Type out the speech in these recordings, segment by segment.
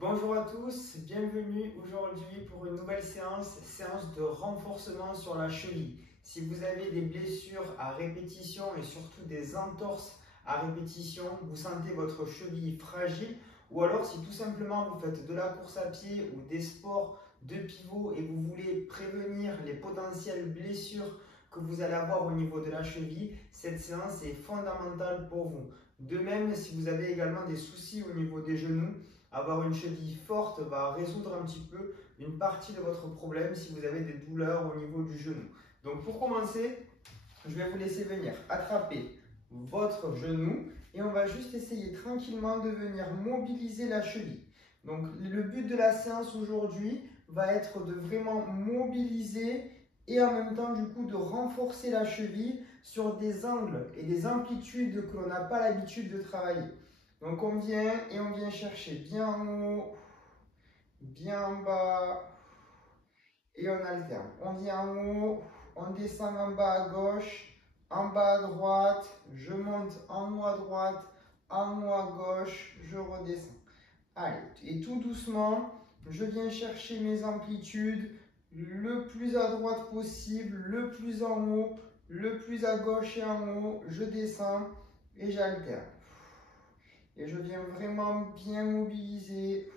Bonjour à tous, bienvenue aujourd'hui pour une nouvelle séance de renforcement sur la cheville. Si vous avez des blessures à répétition et surtout des entorses à répétition, vous sentez votre cheville fragile ou alors si tout simplement vous faites de la course à pied ou des sports de pivot et vous voulez prévenir les potentielles blessures que vous allez avoir au niveau de la cheville, cette séance est fondamentale pour vous. De même, si vous avez également des soucis au niveau des genoux, avoir une cheville forte va résoudre un petit peu une partie de votre problème si vous avez des douleurs au niveau du genou. Donc pour commencer, je vais vous laisser venir attraper votre genou et on va juste essayer tranquillement de venir mobiliser la cheville. Donc le but de la séance aujourd'hui va être de vraiment mobiliser et en même temps du coup de renforcer la cheville sur des angles et des amplitudes que l'on n'a pas l'habitude de travailler. Donc on vient et on vient chercher bien en haut, bien en bas et on alterne. On vient en haut, on descend en bas à gauche, en bas à droite, je monte en haut à droite, en haut à gauche, je redescends. Allez, et tout doucement, je viens chercher mes amplitudes le plus à droite possible, le plus en haut, le plus à gauche et en haut, je descends et j'alterne. Et je viens vraiment bien mobiliser.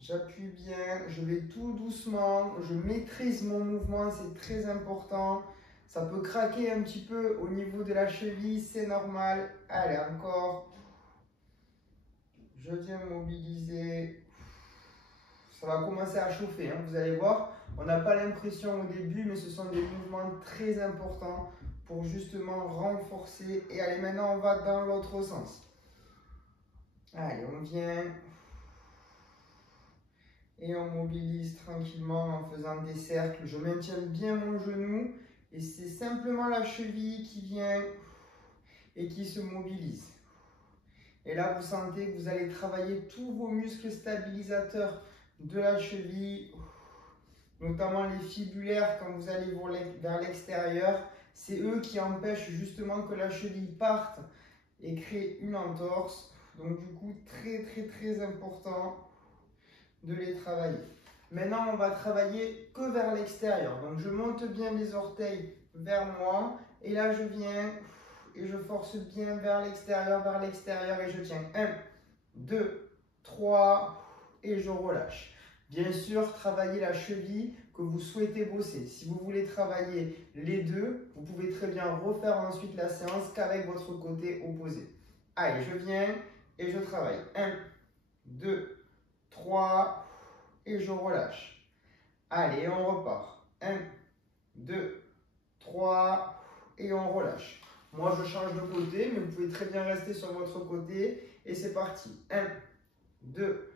J'appuie bien, je vais tout doucement, je maîtrise mon mouvement, c'est très important. Ça peut craquer un petit peu au niveau de la cheville, c'est normal. Allez, encore. Je viens mobiliser. Ça va commencer à chauffer, hein, vous allez voir. On n'a pas l'impression au début, mais ce sont des mouvements très importants pour justement renforcer. Et allez, maintenant on va dans l'autre sens. Allez, on vient et on mobilise tranquillement en faisant des cercles. Je maintiens bien mon genou et c'est simplement la cheville qui vient et qui se mobilise. Et là, vous sentez que vous allez travailler tous vos muscles stabilisateurs de la cheville, notamment les fibulaires quand vous allez vers l'extérieur. C'est eux qui empêchent justement que la cheville parte et crée une entorse. Donc du coup, très important de les travailler. Maintenant, on va travailler que vers l'extérieur. Donc, je monte bien les orteils vers moi. Et là, je viens et je force bien vers l'extérieur et je tiens. 1, 2, 3 et je relâche. Bien sûr, travaillez la cheville que vous souhaitez bosser. Si vous voulez travailler les deux, vous pouvez très bien refaire ensuite la séance qu'avec votre côté opposé. Allez, je viens et je travaille. 1, 2, 3 et je relâche. Allez, on repart. 1, 2, 3 et on relâche. Moi, je change de côté, mais vous pouvez très bien rester sur votre côté. Et c'est parti. 1, 2,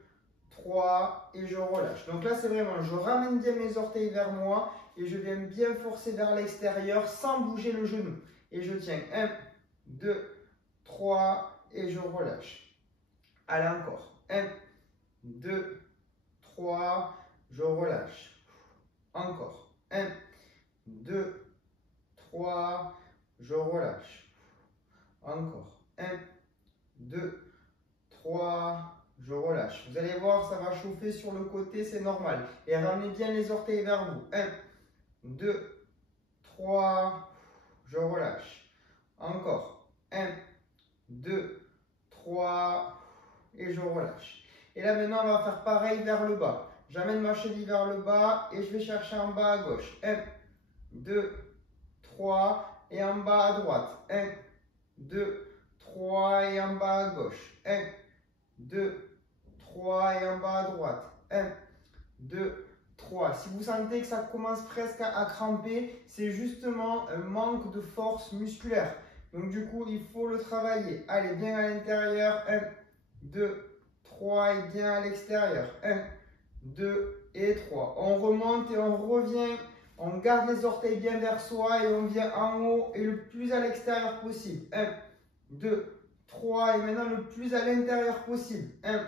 3 et je relâche. Donc là, c'est vraiment, je ramène bien mes orteils vers moi et je viens bien forcer vers l'extérieur sans bouger le genou. Et je tiens. 1, 2, 3 et je relâche. Allez, encore. 1, 2, 3, je relâche. Encore. 1, 2, 3, je relâche. Encore. 1, 2, 3, je relâche. Vous allez voir, ça va chauffer sur le côté, c'est normal. Et ramenez bien les orteils vers vous. 1, 2, 3, je relâche. Encore. 1, 2, 3, et je relâche. Et là maintenant, on va faire pareil vers le bas. J'amène ma cheville vers le bas et je vais chercher en bas à gauche. 1, 2, 3 et en bas à droite. 1, 2, 3 et en bas à gauche. 1, 2, 3 et en bas à droite. 1, 2, 3. Si vous sentez que ça commence presque à cramper, c'est justement un manque de force musculaire. Donc du coup, il faut le travailler. Allez, bien à l'intérieur. 1, 2, 3 et bien à l'extérieur. 1, 2 et 3. On remonte et on revient. On garde les orteils bien vers soi et on vient en haut et le plus à l'extérieur possible. 1, 2, 3 et maintenant le plus à l'intérieur possible. 1,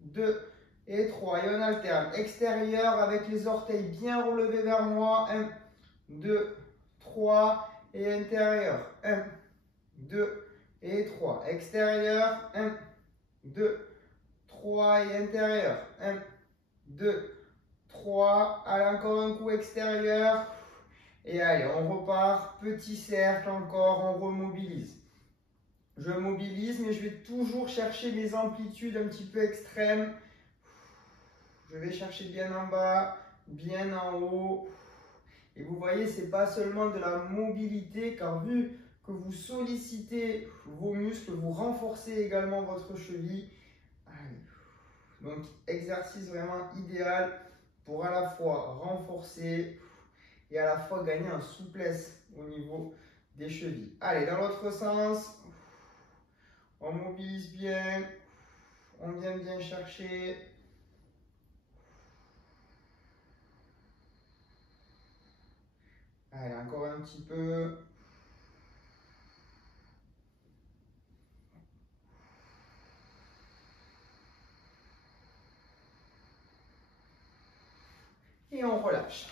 2 et 3. Et on alterne. Extérieur avec les orteils bien relevés vers moi. 1, 2, 3 et intérieur. 1, 2 et 3. Extérieur. 1, 2, 3 et intérieur. 1, 2, 3. Allez, encore un coup extérieur. Et allez, on repart. Petit cercle encore, on remobilise. Je mobilise, mais je vais toujours chercher les amplitudes un petit peu extrêmes. Je vais chercher bien en bas, bien en haut. Et vous voyez, ce n'est pas seulement de la mobilité, car vu que vous sollicitez vos muscles, vous renforcez également votre cheville. Allez. Donc, exercice vraiment idéal pour à la fois renforcer et à la fois gagner en souplesse au niveau des chevilles. Allez, dans l'autre sens, on mobilise bien, on vient bien chercher. Allez, encore un petit peu. Et on relâche.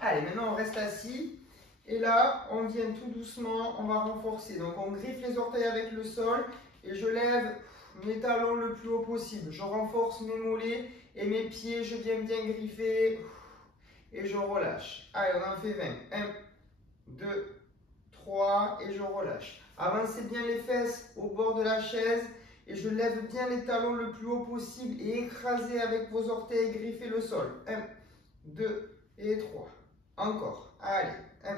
Allez, maintenant on reste assis. Et là, on vient tout doucement, on va renforcer. Donc on griffe les orteils avec le sol et je lève mes talons le plus haut possible. Je renforce mes mollets et mes pieds, je viens bien griffer et je relâche. Allez, on en fait 20. 1, 2, 3 et je relâche. Avancez bien les fesses au bord de la chaise et je lève bien les talons le plus haut possible et écrasez avec vos orteils, griffez le sol. 1, 2 et 3. Encore. Allez. 1,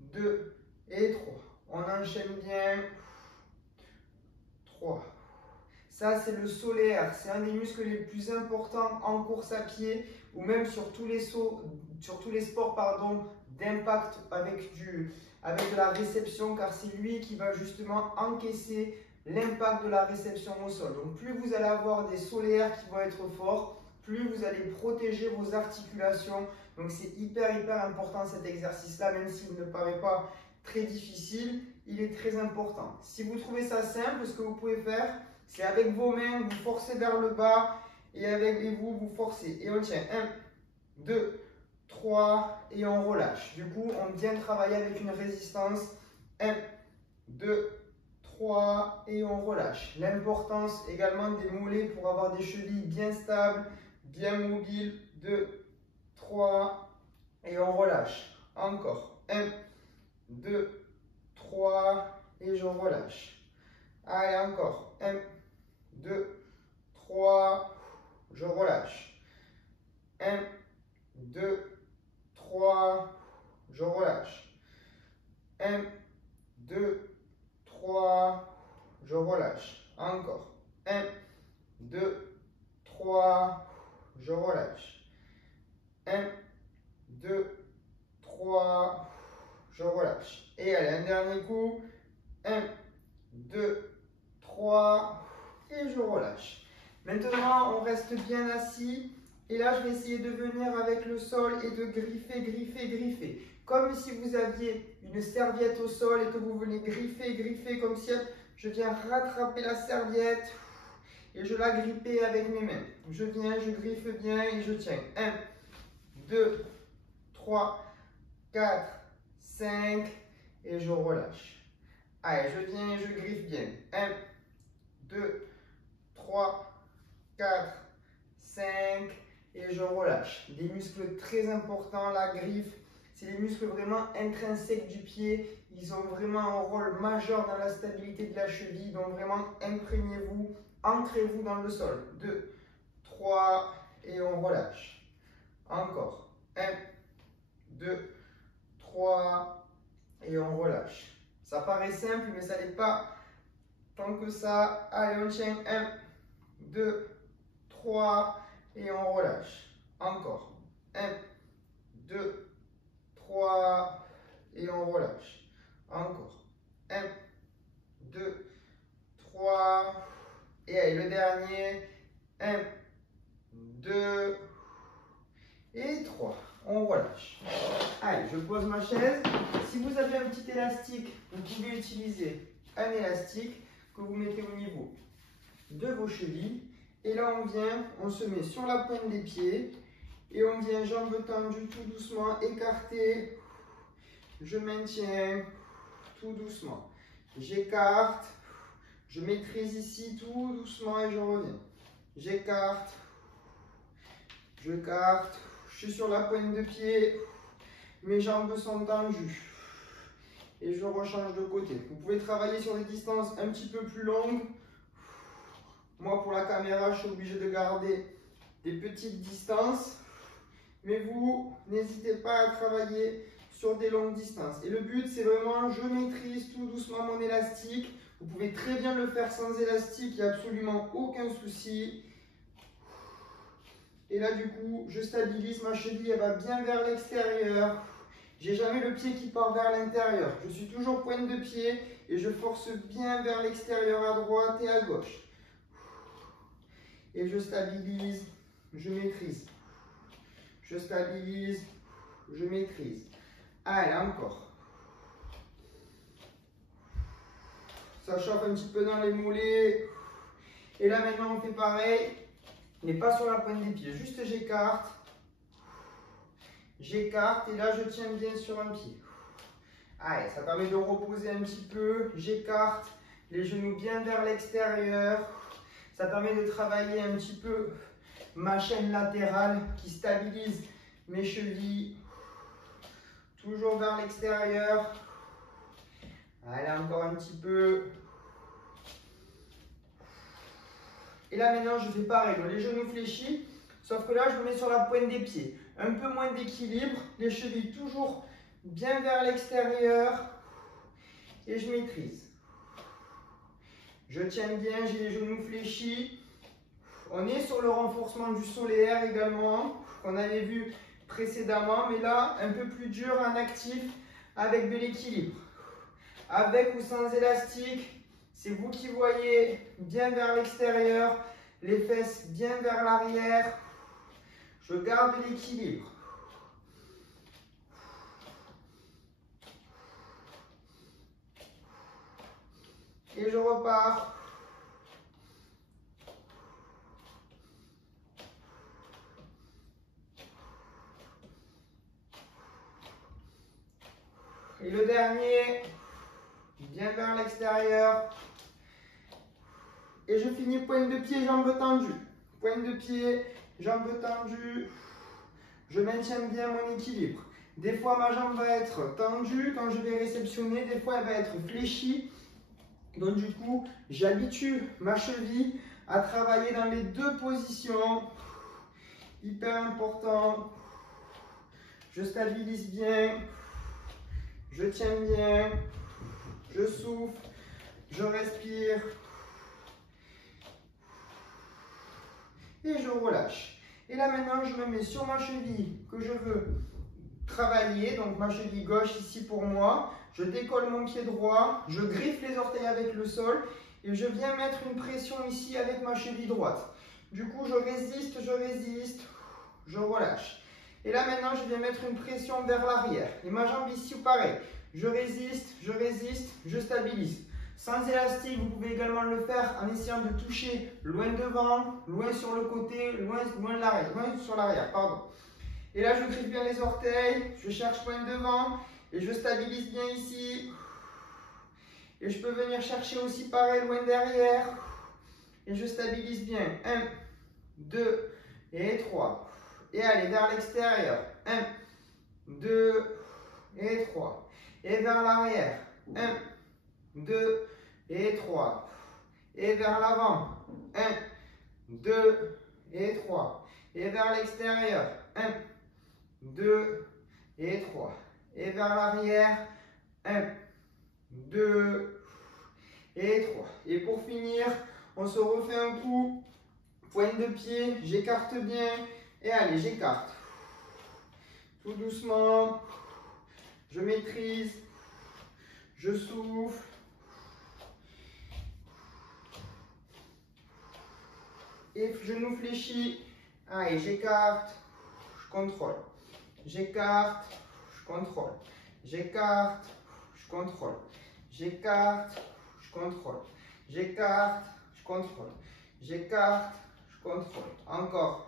2 et 3. On enchaîne bien. 3. Ça, c'est le solaire. C'est un des muscles les plus importants en course à pied ou même sur tous les sports d'impact avec de la réception, car c'est lui qui va justement encaisser l'impact de la réception au sol. Donc, plus vous allez avoir des solaires qui vont être forts, plus vous allez protéger vos articulations. Donc, c'est hyper important cet exercice-là, même s'il ne paraît pas très difficile, il est très important. Si vous trouvez ça simple, ce que vous pouvez faire, c'est avec vos mains, vous forcez vers le bas et vous forcez. Et on tient 1, 2, 3 et on relâche. Du coup, on vient travailler avec une résistance. 1, 2, 3 et on relâche. L'importance également des mollets pour avoir des chevilles bien stables, bien mobiles. 2, 3 et on relâche. Encore. 1, 2, 3 et je relâche. Allez, encore. 1, 2, 3, je relâche. 1, 2, 3, je relâche. 1, 2, 3, je relâche. Encore. 1, 2, 3, je relâche. 1, 2, 3, je relâche. Et allez, un dernier coup. 1, 2, 3 et je relâche. Maintenant, on reste bien assis. Et là, je vais essayer de venir avec le sol et de griffer. Comme si vous aviez une serviette au sol et que vous venez griffer comme si je viens rattraper la serviette et je la gripper avec mes mains. Je viens, je griffe bien et je tiens. 1, 2, 3, 4, 5 et je relâche. Allez, je viens et je griffe bien. 1, 2, 3, 4, 5 et je relâche. Des muscles très importants, la griffe, c'est des muscles vraiment intrinsèques du pied. Ils ont vraiment un rôle majeur dans la stabilité de la cheville. Donc vraiment, imprégnez-vous, ancrez-vous dans le sol. 2, 3 et on relâche. Encore. 1, 2, 3 et on relâche. Ça paraît simple, mais ça n'est pas tant que ça. Allez, on tient. 1, 2, 3 et on relâche. Encore. 1, 2, 3 et on relâche. Encore. 1, 2, 3 et allez, le dernier. 1, 2 et 3. On relâche. Allez, je pose ma chaise. Si vous avez un petit élastique, vous pouvez utiliser un élastique que vous mettez au niveau de vos chevilles. Et là, on vient, on se met sur la pointe des pieds et on vient jambes tendues tout doucement, écartées. Je maintiens tout doucement. J'écarte, je maîtrise ici tout doucement et je reviens. j'écarte, je carte, je suis sur la pointe de pied, mes jambes sont tendues et je rechange de côté. Vous pouvez travailler sur des distances un petit peu plus longues. Moi, pour la caméra, je suis obligé de garder des petites distances, mais vous, n'hésitez pas à travailler sur des longues distances. Et le but, c'est vraiment, je maîtrise tout doucement mon élastique. Vous pouvez très bien le faire sans élastique, il n'y a absolument aucun souci. Et là, du coup, je stabilise ma cheville, elle va bien vers l'extérieur. J'ai jamais le pied qui part vers l'intérieur. Je suis toujours pointe de pied et je force bien vers l'extérieur à droite et à gauche. Et je stabilise, je maîtrise. Je stabilise, je maîtrise. Allez, encore. Ça chauffe un petit peu dans les mollets. Et là, maintenant, on fait pareil, mais pas sur la pointe des pieds. Juste j'écarte. J'écarte et là, je tiens bien sur un pied. Allez, ça permet de reposer un petit peu. J'écarte les genoux bien vers l'extérieur. Ça permet de travailler un petit peu ma chaîne latérale qui stabilise mes chevilles. Toujours vers l'extérieur. Allez, encore un petit peu. Et là, maintenant, je fais pareil. Les genoux fléchis, sauf que là, je me mets sur la pointe des pieds. Un peu moins d'équilibre. Les chevilles toujours bien vers l'extérieur. Et je maîtrise. Je tiens bien, j'ai les genoux fléchis. On est sur le renforcement du solaire également, qu'on avait vu précédemment, mais là, un peu plus dur en actif avec de l'équilibre. Avec ou sans élastique, c'est vous qui voyez, bien vers l'extérieur, les fesses bien vers l'arrière. Je garde l'équilibre. Et je repars. Et le dernier, bien vers l'extérieur. Et je finis pointe de pied, jambes tendues. Pointe de pied, jambes tendues. Je maintiens bien mon équilibre. Des fois, ma jambe va être tendue quand je vais réceptionner. Des fois, elle va être fléchie. Donc, du coup, j'habitue ma cheville à travailler dans les deux positions. Hyper important. Je stabilise bien. Je tiens bien. Je souffle. Je respire. Et je relâche. Et là maintenant, je me mets sur ma cheville que je veux travailler. Donc ma cheville gauche ici pour moi. Je décolle mon pied droit. Je griffe les orteils avec le sol. Et je viens mettre une pression ici avec ma cheville droite. Du coup, je résiste, je relâche. Et là maintenant, je viens mettre une pression vers l'arrière. Et ma jambe ici, pareil. Je résiste, je stabilise. Sans élastique, vous pouvez également le faire en essayant de toucher loin devant, loin sur le côté, loin sur l'arrière, pardon. Et là, je griffe bien les orteils, je cherche loin devant et je stabilise bien ici. Et je peux venir chercher aussi pareil loin derrière. Et je stabilise bien. 1, 2 et 3. Et allez, vers l'extérieur. 1, 2 et 3. Et vers l'arrière. 1, 2 et 3. Et vers l'avant. 1, 2 et 3. Et vers l'extérieur. 1, 2 et 3. Et vers l'arrière. 1, 2 et 3. Et pour finir, on se refait un coup. Pointe de pied, j'écarte bien. Et allez, j'écarte. Tout doucement. Je maîtrise. Je souffle. Et genou fléchi. Allez, j'écarte. Je contrôle. J'écarte. Je contrôle. J'écarte. Je contrôle. J'écarte. Je contrôle. J'écarte. Je contrôle. J'écarte. Je contrôle. Encore.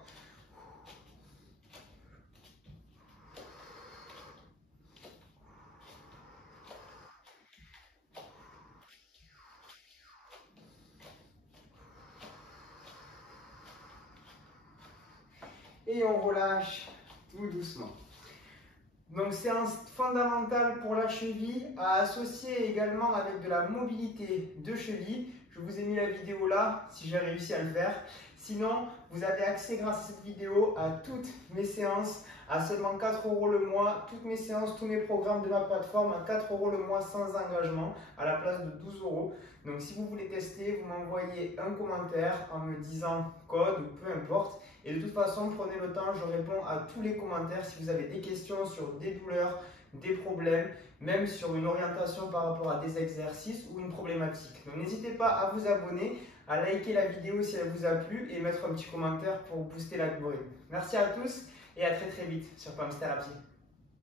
et on relâche tout doucement. Donc séance fondamentale pour la cheville, à associer également avec de la mobilité de cheville. Je vous ai mis la vidéo là, si j'ai réussi à le faire. Sinon, vous avez accès grâce à cette vidéo à toutes mes séances à seulement 4 € le mois. Toutes mes séances, tous mes programmes de ma plateforme à 4 € le mois sans engagement à la place de 12 €. Donc si vous voulez tester, vous m'envoyez un commentaire en me disant code ou peu importe. Et de toute façon, prenez le temps, je réponds à tous les commentaires. Si vous avez des questions sur des douleurs, des problèmes, même sur une orientation par rapport à des exercices ou une problématique. Donc n'hésitez pas à vous abonner, à liker la vidéo si elle vous a plu et mettre un petit commentaire pour booster l'algorithme. Merci à tous et à très vite sur Palms Therapy.